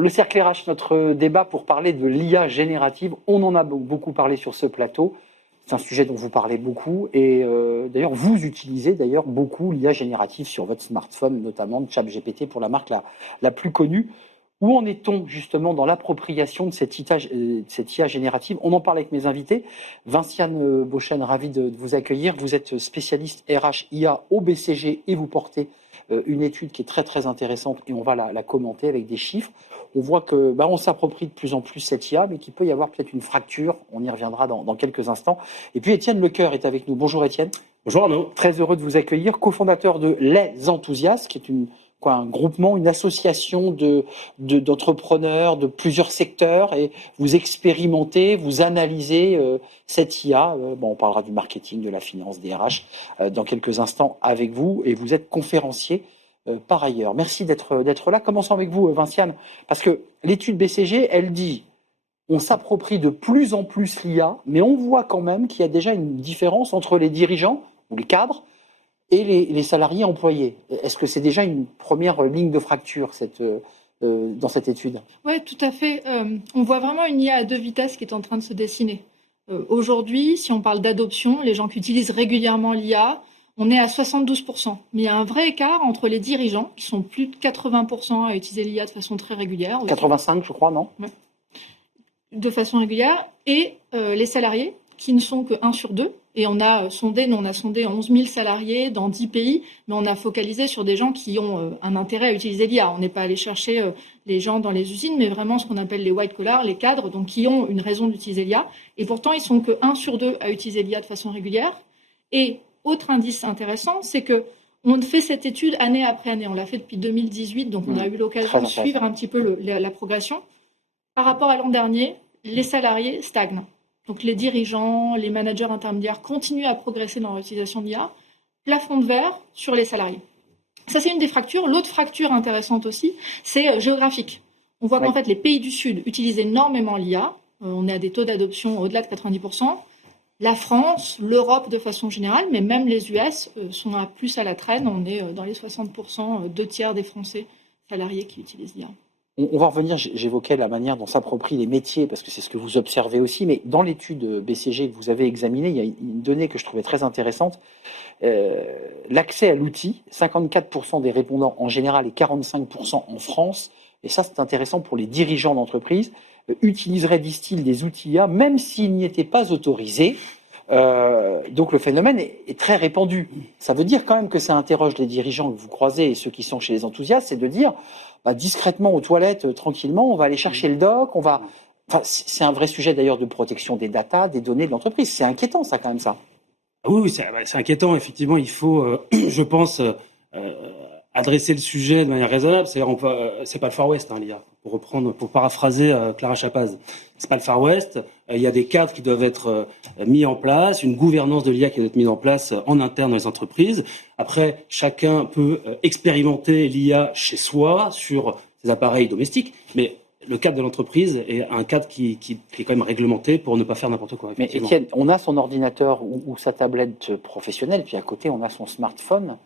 Le cercle RH, notre débat pour parler de l'IA générative. On en a beaucoup parlé sur ce plateau. C'est un sujet dont vous parlez beaucoup. Et d'ailleurs, vous utilisez beaucoup l'IA générative sur votre smartphone, notamment ChatGPT pour la marque la plus connue. Où en est-on justement dans l'appropriation de cette IA générative? On en parle avec mes invités. Vinciane Beauchesne, ravi de vous accueillir. Vous êtes spécialiste RH IA au BCG et vous portez une étude qui est très très intéressante et on va la commenter avec des chiffres. On voit que on s'approprie de plus en plus cette IA, mais qu'il peut y avoir peut-être une fracture. On y reviendra dans quelques instants. Et puis Étienne Lecoeur est avec nous. Bonjour Étienne. Bonjour Arnaud. Très heureux de vous accueillir, cofondateur de Les Enthousiastes, qui est un groupement, une association d'entrepreneurs de plusieurs secteurs, et vous expérimentez, vous analysez cette IA. On parlera du marketing, de la finance, des RH dans quelques instants avec vous, et vous êtes conférencier par ailleurs. Merci d'être là. Commençons avec vous, Vinciane, parce que l'étude BCG, elle dit on s'approprie de plus en plus l'IA, mais on voit quand même qu'il y a déjà une différence entre les dirigeants ou les cadres et les salariés employés. Est-ce que c'est déjà une première ligne de fracture dans cette étude? Oui, tout à fait. On voit vraiment une IA à deux vitesses qui est en train de se dessiner. Aujourd'hui, si on parle d'adoption, les gens qui utilisent régulièrement l'IA, on est à 72%. Mais il y a un vrai écart entre les dirigeants, qui sont plus de 80% à utiliser l'IA de façon très régulière. 85, je crois, non? Ouais. De façon régulière, et les salariés, qui ne sont que 1 sur 2. Et on a sondé 11 000 salariés dans 10 pays, mais on a focalisé sur des gens qui ont un intérêt à utiliser l'IA. On n'est pas allé chercher les gens dans les usines, mais vraiment ce qu'on appelle les white collars, les cadres, donc qui ont une raison d'utiliser l'IA. Et pourtant, ils sont que 1 sur 2 à utiliser l'IA de façon régulière. Et autre indice intéressant, c'est que on fait cette étude année après année. On l'a fait depuis 2018, donc on a eu l'occasion de suivre un petit peu la progression. Par rapport à l'an dernier, les salariés stagnent. Donc les dirigeants, les managers intermédiaires continuent à progresser dans l'utilisation de l'IA. Plafond de verre sur les salariés. Ça, c'est une des fractures. L'autre fracture intéressante aussi, c'est géographique. On voit qu'en fait, les pays du Sud utilisent énormément l'IA. On est à des taux d'adoption au-delà de 90%. La France, l'Europe de façon générale, mais même les US sont plus à la traîne. On est dans les 60%, 2/3 des Français salariés qui utilisent l'IA. On va revenir, j'évoquais la manière dont s'approprient les métiers, parce que c'est ce que vous observez aussi, mais dans l'étude BCG que vous avez examinée, il y a une donnée que je trouvais très intéressante. L'accès à l'outil, 54% des répondants en général et 45% en France, et ça c'est intéressant pour les dirigeants d'entreprise, utiliseraient, disent-ils, des outils IA, même s'ils n'y étaient pas autorisés. Donc le phénomène est très répandu. Ça veut dire quand même que ça interroge les dirigeants que vous croisez et ceux qui sont chez les enthousiastes, c'est de dire discrètement aux toilettes, tranquillement, on va aller chercher le doc, c'est un vrai sujet d'ailleurs de protection des datas, des données de l'entreprise. C'est inquiétant ça quand même ça. Oui, c'est inquiétant. Effectivement, il faut, je pense, adresser le sujet de manière raisonnable. C'est-à-dire, c'est pas le Far West, l'IA. Pour paraphraser Clara Chapaz, c'est pas le Far West. Il y a des cadres qui doivent être mis en place, une gouvernance de l'IA qui doit être mise en place en interne dans les entreprises. Après, chacun peut expérimenter l'IA chez soi sur ses appareils domestiques, mais le cadre de l'entreprise est un cadre qui est quand même réglementé pour ne pas faire n'importe quoi. Mais Étienne, on a son ordinateur ou sa tablette professionnelle, puis à côté on a son smartphone.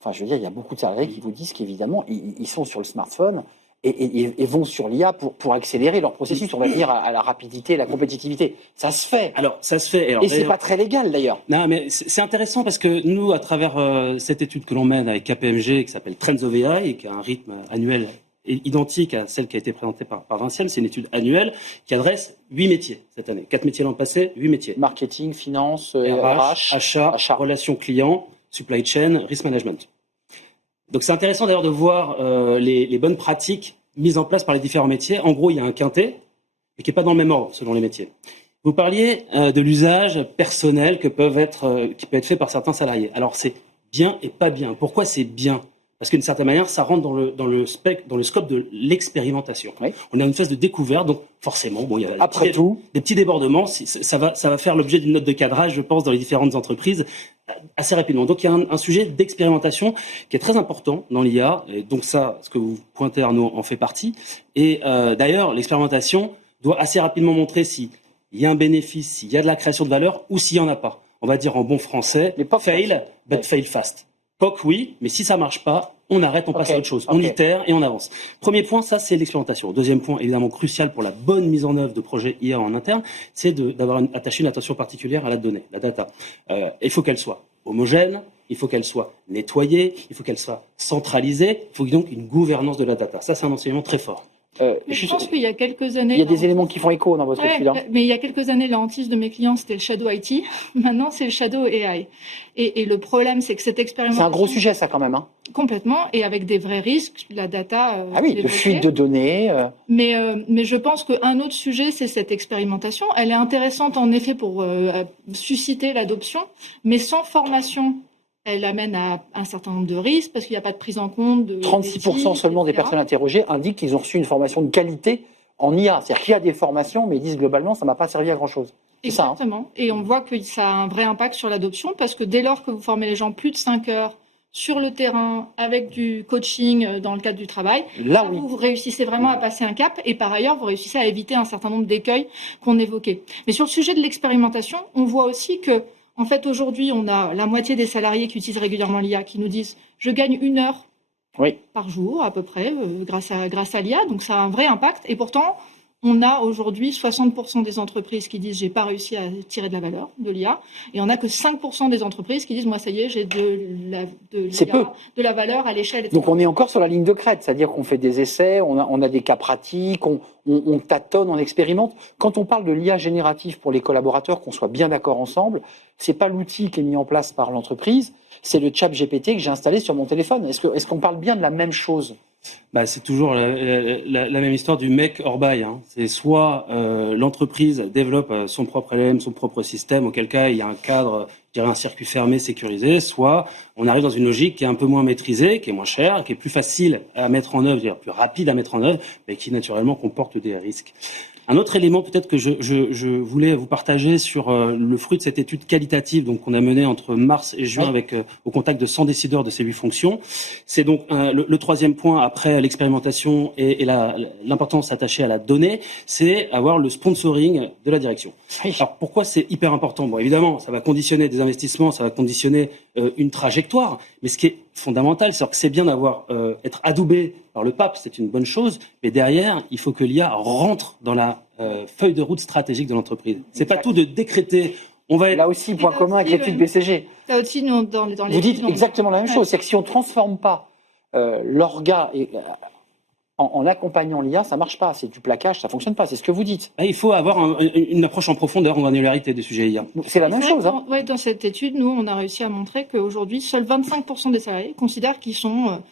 Enfin, je veux dire, il y a beaucoup de salariés qui vous disent qu'évidemment, ils sont sur le smartphone et vont sur l'IA pour accélérer leur processus, on va dire, à la rapidité, la compétitivité. Ça se fait. Alors, ça se fait. Et c'est pas très légal, d'ailleurs. Non, mais c'est intéressant parce que nous, à travers cette étude que l'on mène avec KPMG, qui s'appelle Trends of AI, et qui a un rythme annuel identique à celle qui a été présentée par Vinciane, c'est une étude annuelle qui adresse 8 métiers cette année. 4 métiers l'an passé, 8 métiers. Marketing, finance, RH, achat, relations clients, supply chain, risk management. Donc c'est intéressant d'ailleurs de voir les bonnes pratiques mises en place par les différents métiers. En gros, il y a un quintet, mais qui n'est pas dans le même ordre selon les métiers. Vous parliez de l'usage personnel qui peut être fait par certains salariés. Alors c'est bien et pas bien. Pourquoi c'est bien ? Parce qu'une certaine manière, ça rentre dans le scope de l'expérimentation. Oui. On est dans une phase de découverte, donc forcément, il y a des petits débordements. Ça va faire l'objet d'une note de cadrage, je pense, dans les différentes entreprises assez rapidement. Donc il y a un sujet d'expérimentation qui est très important dans l'IA, et donc ça, ce que vous pointez Arnaud, en fait partie. Et d'ailleurs, l'expérimentation doit assez rapidement montrer s'il y a un bénéfice, s'il y a de la création de valeur, ou s'il n'y en a pas. On va dire en bon français, fail, but fail fast. POC, oui, mais si ça marche pas, on arrête, on passe à autre chose, on itère et on avance. Premier point, ça c'est l'expérimentation. Deuxième point, évidemment crucial pour la bonne mise en œuvre de projets IA en interne, c'est d'avoir attaché une attention particulière à la donnée, la data. Il faut qu'elle soit homogène, il faut qu'elle soit nettoyée, il faut qu'elle soit centralisée, il faut donc une gouvernance de la data. Ça c'est un enseignement très fort. Je pense qu'il y a quelques années... Il y a des éléments qui font écho dans votre étude. Mais il y a quelques années, la hantise de mes clients, c'était le shadow IT. Maintenant, c'est le shadow AI. Et le problème, c'est que cette expérimentation... C'est un gros sujet, ça, quand même. Hein. Complètement, et avec des vrais risques, la data... de fuite de données. Mais je pense qu'un autre sujet, c'est cette expérimentation. Elle est intéressante, en effet, pour susciter l'adoption, mais sans formation... Elle amène à un certain nombre de risques parce qu'il n'y a pas de prise en compte de 36% seulement des personnes interrogées indiquent qu'ils ont reçu une formation de qualité en IA. C'est-à-dire qu'il y a des formations, mais ils disent globalement, ça ne m'a pas servi à grand-chose. Exactement. Ça, hein. Et on voit que ça a un vrai impact sur l'adoption parce que dès lors que vous formez les gens plus de 5 heures sur le terrain, avec du coaching dans le cadre du travail, là, oui. Vous réussissez vraiment à passer un cap et par ailleurs, vous réussissez à éviter un certain nombre d'écueils qu'on évoquait. Mais sur le sujet de l'expérimentation, on voit aussi que en fait, aujourd'hui, on a la moitié des salariés qui utilisent régulièrement l'IA qui nous disent « je gagne 1 heure par jour à peu près grâce à l'IA ». Donc, ça a un vrai impact. Et pourtant, on a aujourd'hui 60% des entreprises qui disent « j'ai pas réussi à tirer de la valeur de l'IA ». Et on n'a que 5% des entreprises qui disent « moi, ça y est, j'ai de la valeur à l'échelle ». Donc, on est encore sur la ligne de crête. C'est-à-dire qu'on fait des essais, on a des cas pratiques, on tâtonne, on expérimente. Quand on parle de l'IA générative pour les collaborateurs, qu'on soit bien d'accord ensemble, c'est pas l'outil qui est mis en place par l'entreprise, c'est le chat GPT que j'ai installé sur mon téléphone. Est-ce qu'on parle bien de la même chose ? C'est toujours la même histoire du make or buy. Hein. C'est soit l'entreprise développe son propre LLM, son propre système, auquel cas il y a un cadre, je dirais un circuit fermé, sécurisé, soit on arrive dans une logique qui est un peu moins maîtrisée, qui est moins chère, qui est plus facile à mettre en œuvre, je veux dire plus rapide à mettre en œuvre, mais qui naturellement comporte des risques. Un autre élément peut-être que je voulais vous partager sur le fruit de cette étude qualitative donc qu'on a menée entre mars et juin avec au contact de 100 décideurs de ces 8 fonctions, c'est donc le troisième point après l'expérimentation et l'importance attachée à la donnée, c'est avoir le sponsoring de la direction. Oui. Alors pourquoi c'est hyper important ? Bon, évidemment, ça va conditionner des investissements, ça va conditionner une trajectoire, mais ce qui est fondamental, c'est que c'est bien d'avoir être adoubé par le pape, c'est une bonne chose, mais derrière, il faut que l'IA rentre dans la feuille de route stratégique de l'entreprise. C'est pas tout de décréter. On va être... Là aussi, point commun avec l'étude BCG. Là aussi, nous, dans les vous dites exactement la même chose, c'est que si on transforme pas l'orga en accompagnant l'IA, ça marche pas. C'est du plaquage, ça fonctionne pas. C'est ce que vous dites. Il faut avoir une approche en profondeur, en granularité des sujets IA. C'est la même chose. Dans cette étude, nous, on a réussi à montrer qu'aujourd'hui, seuls 25% des salariés considèrent qu'ils sont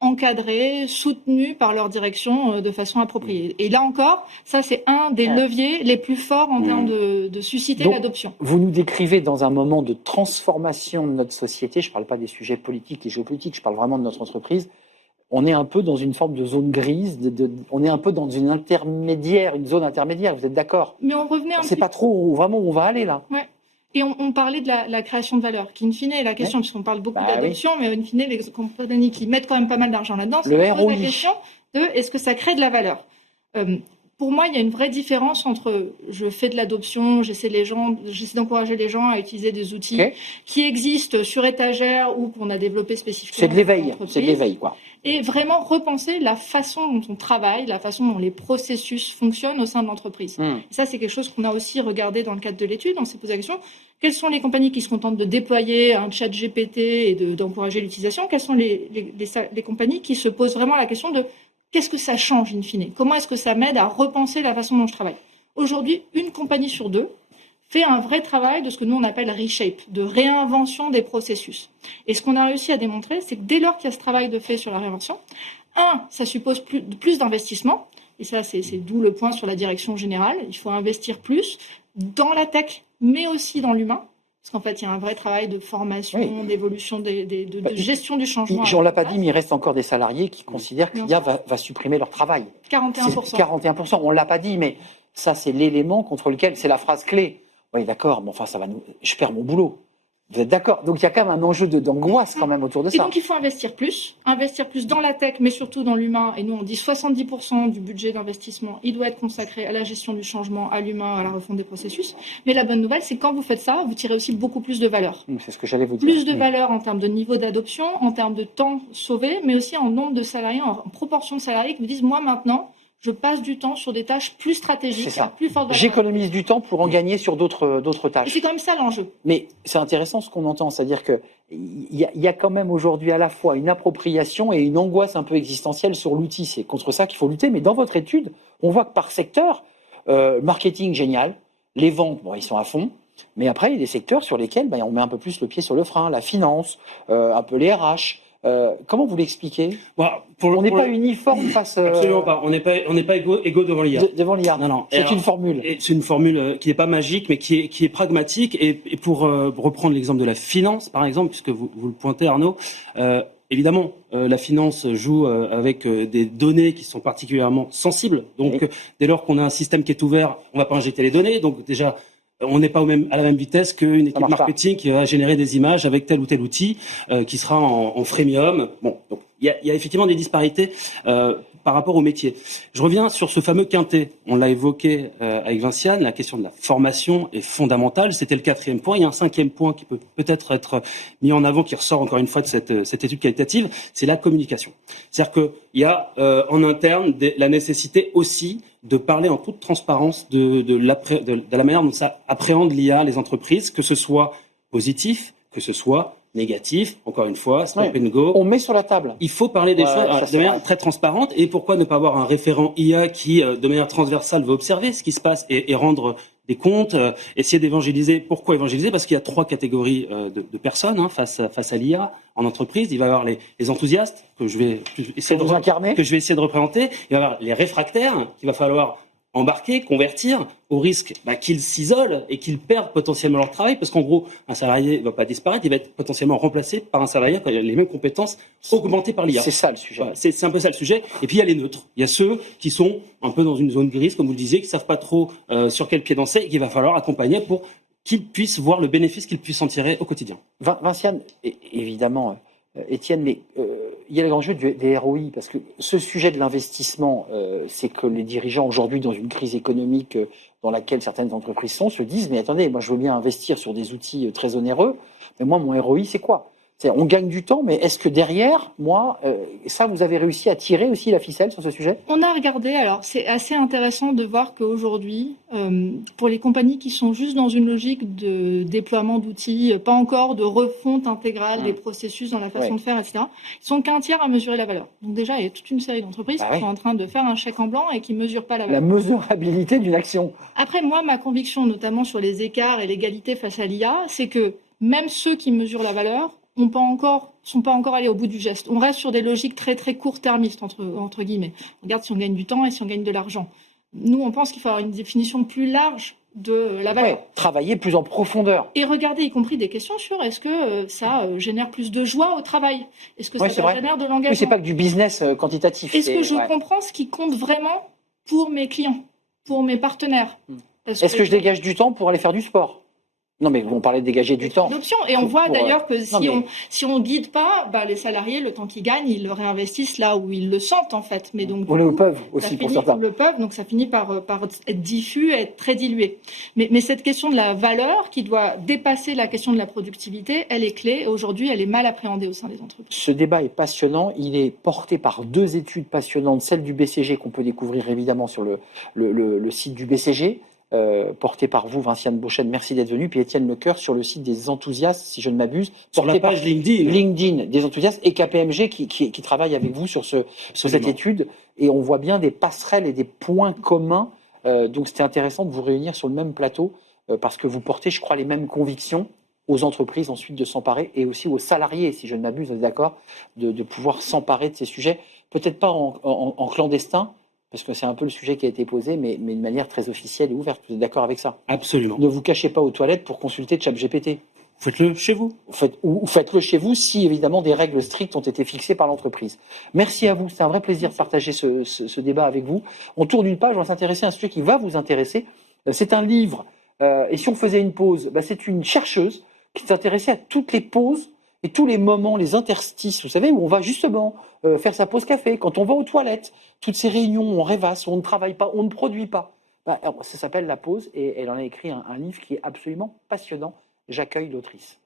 encadrés, soutenus par leur direction de façon appropriée. Et là encore, ça, c'est un des leviers les plus forts en termes de susciter l'adoption. Vous nous décrivez dans un moment de transformation de notre société, je ne parle pas des sujets politiques et géopolitiques, je parle vraiment de notre entreprise. On est un peu dans une forme de zone grise, on est un peu dans une zone intermédiaire, vous êtes d'accord ? Mais on revenait un peu. On ne sait pas trop vraiment où on va aller là. Ouais. Et on parlait de la création de valeur, qui in fine est la question, puisqu'on parle beaucoup d'adoption, mais in fine, les compagnies qui mettent quand même pas mal d'argent là-dedans, c'est la question de est-ce que ça crée de la valeur ? Pour moi, il y a une vraie différence entre je fais de l'adoption, j'essaie d'encourager les gens à utiliser des outils qui existent sur étagère ou qu'on a développé spécifiquement. C'est de l'éveil, quoi. Et vraiment repenser la façon dont on travaille, la façon dont les processus fonctionnent au sein de l'entreprise. Et ça, c'est quelque chose qu'on a aussi regardé dans le cadre de l'étude. On s'est posé la question, quelles sont les compagnies qui se contentent de déployer un chat GPT et d'encourager l'utilisation ? Quelles sont les compagnies qui se posent vraiment la question de qu'est-ce que ça change in fine ? Comment est-ce que ça m'aide à repenser la façon dont je travaille ? Aujourd'hui, une compagnie sur 2 fait un vrai travail de ce que nous on appelle reshape, de réinvention des processus. Et ce qu'on a réussi à démontrer, c'est que dès lors qu'il y a ce travail de fait sur la réinvention, ça suppose plus d'investissement, et ça c'est d'où le point sur la direction générale, il faut investir plus dans la tech, mais aussi dans l'humain, parce qu'en fait il y a un vrai travail de formation, d'évolution, de gestion du changement. On ne l'a pas dit, mais il reste encore des salariés qui considèrent que l'IA va supprimer leur travail. 41%. 41%, on ne l'a pas dit, mais ça c'est l'élément contre lequel, c'est la phrase clé. Oui, d'accord, mais enfin, je perds mon boulot. Vous êtes d'accord? Donc il y a quand même un enjeu d'angoisse quand même autour de Et ça. donc il faut investir plus dans la tech, mais surtout dans l'humain. Et nous, on dit 70% du budget d'investissement, il doit être consacré à la gestion du changement, à l'humain, à la refonte des processus. Mais la bonne nouvelle, c'est que quand vous faites ça, vous tirez aussi beaucoup plus de valeur. C'est ce que j'allais vous dire. Plus de valeur en termes de niveau d'adoption, en termes de temps sauvé, mais aussi en nombre de salariés, en proportion de salariés qui vous disent, moi maintenant, je passe du temps sur des tâches plus stratégiques, à plus forte valeur. J'économise du temps pour en gagner sur d'autres tâches. Et c'est quand même ça l'enjeu. Mais c'est intéressant ce qu'on entend, c'est-à-dire qu'il y a quand même aujourd'hui à la fois une appropriation et une angoisse un peu existentielle sur l'outil. C'est contre ça qu'il faut lutter. Mais dans votre étude, on voit que par secteur, marketing génial, les ventes, bon, ils sont à fond. Mais après, il y a des secteurs sur lesquels on met un peu plus le pied sur le frein, la finance, un peu les RH. Comment vous l'expliquez? On n'est pas uniforme face. Absolument pas. On n'est pas égaux devant l'IA. Devant l'IA. Non. C'est une formule. C'est une formule qui n'est pas magique, mais qui est pragmatique. Et pour reprendre l'exemple de la finance, par exemple, puisque vous le pointez, Arnaud, évidemment, la finance joue avec des données qui sont particulièrement sensibles. Donc, dès lors qu'on a un système qui est ouvert, on ne va pas injecter les données. Donc, déjà, on n'est pas à la même vitesse qu'une équipe marketing qui va générer des images avec tel ou tel outil qui sera en freemium. Bon, donc il y a effectivement des disparités par rapport au métier. Je reviens sur ce fameux quintet. On l'a évoqué avec Vinciane, la question de la formation est fondamentale. C'était le 4e point. Il y a un 5e point qui peut peut-être être mis en avant, qui ressort encore une fois de cette étude qualitative, c'est la communication. C'est-à-dire qu'il y a en interne la nécessité aussi de parler en toute transparence de la manière dont ça appréhende l'IA les entreprises, que ce soit positif, que ce soit négatif. Encore une fois, stop and go. On met sur la table. Il faut parler des choses de manière très transparente. Et pourquoi ne pas avoir un référent IA qui, de manière transversale, va observer ce qui se passe et rendre des comptes, essayer d'évangéliser. Pourquoi évangéliser? Parce qu'il y a 3 catégories de personnes face à l'IA en entreprise. Il va y avoir les enthousiastes que je vais essayer de représenter. Il va y avoir les réfractaires qu'il va falloir embarquer, convertir, au risque qu'ils s'isolent et qu'ils perdent potentiellement leur travail, parce qu'en gros, un salarié ne va pas disparaître, il va être potentiellement remplacé par un salarié qui a les mêmes compétences augmentées par l'IA. C'est ça le sujet. Voilà, c'est un peu ça le sujet. Et puis il y a les neutres. Il y a ceux qui sont un peu dans une zone grise, comme vous le disiez, qui ne savent pas trop sur quel pied danser et qu'il va falloir accompagner pour qu'ils puissent voir le bénéfice qu'ils puissent en tirer au quotidien. Vinciane, évidemment, Étienne, mais il y a l'enjeu des ROI, parce que ce sujet de l'investissement, c'est que les dirigeants aujourd'hui, dans une crise économique dans laquelle certaines entreprises se disent, mais attendez, moi je veux bien investir sur des outils très onéreux, mais moi mon ROI c'est quoi? On gagne du temps, mais est-ce que derrière, ça vous avez réussi à tirer aussi la ficelle sur ce sujet? On a regardé, alors c'est assez intéressant de voir qu'aujourd'hui, pour les compagnies qui sont juste dans une logique de déploiement d'outils, pas encore de refonte intégrale des processus dans la façon de faire, etc., ils sont qu'un tiers à mesurer la valeur. Donc déjà, il y a toute une série d'entreprises qui sont en train de faire un chèque en blanc et qui ne mesurent pas la valeur. La mesurabilité d'une action. Après, moi, ma conviction, notamment sur les écarts et l'égalité face à l'IA, c'est que même ceux qui mesurent la valeur sont pas encore allés au bout du geste. On reste sur des logiques très très court-termistes entre guillemets. On regarde si on gagne du temps et si on gagne de l'argent. Nous, on pense qu'il faut avoir une définition plus large de la valeur. Travailler plus en profondeur. Et regarder y compris des questions sur est-ce que ça génère plus de joie au travail? Est-ce que ça génère de l'engagement? Oui, c'est pas que du business quantitatif. Est-ce que je comprends ce qui compte vraiment pour mes clients, pour mes partenaires? Est-ce que je dégage du temps pour aller faire du sport? Non, mais on parlait de dégager du temps. Et on voit d'ailleurs que si on guide pas, les salariés, le temps qu'ils gagnent, ils le réinvestissent là où ils le sentent en fait. Mais donc, le peuvent aussi pour certains. Le peuvent, donc ça finit par être diffus, être très dilué. Mais cette question de la valeur qui doit dépasser la question de la productivité, elle est clé. Aujourd'hui, elle est mal appréhendée au sein des entreprises. Ce débat est passionnant. Il est porté par 2 études passionnantes, celle du BCG qu'on peut découvrir évidemment sur le site du BCG. Porté par vous, Vinciane Beauchesne, merci d'être venu, puis Étienne Lecoeur sur le site des enthousiastes, si je ne m'abuse, sur la page LinkedIn des enthousiastes, et KPMG qui travaille avec vous sur cette étude, et on voit bien des passerelles et des points communs, donc c'était intéressant de vous réunir sur le même plateau, parce que vous portez, je crois, les mêmes convictions aux entreprises ensuite de s'emparer, et aussi aux salariés, si je ne m'abuse, vous êtes d'accord, de pouvoir s'emparer de ces sujets, peut-être pas en clandestin, parce que c'est un peu le sujet qui a été posé, mais de manière très officielle et ouverte. Vous êtes d'accord avec ça? Absolument. Ne vous cachez pas aux toilettes pour consulter ChatGPT. Faites-le chez vous. Faites-le chez vous si, évidemment, des règles strictes ont été fixées par l'entreprise. Merci à vous. C'est un vrai plaisir de partager ce débat avec vous. On tourne une page, on va s'intéresser à un sujet qui va vous intéresser. C'est un livre. Et si on faisait une pause, c'est une chercheuse qui s'intéressait à toutes les pauses et tous les moments, les interstices, vous savez, où on va justement faire sa pause café, quand on va aux toilettes, toutes ces réunions où on rêvasse, où on ne travaille pas, on ne produit pas. Ça s'appelle La Pause et elle en a écrit un livre qui est absolument passionnant. J'accueille l'autrice.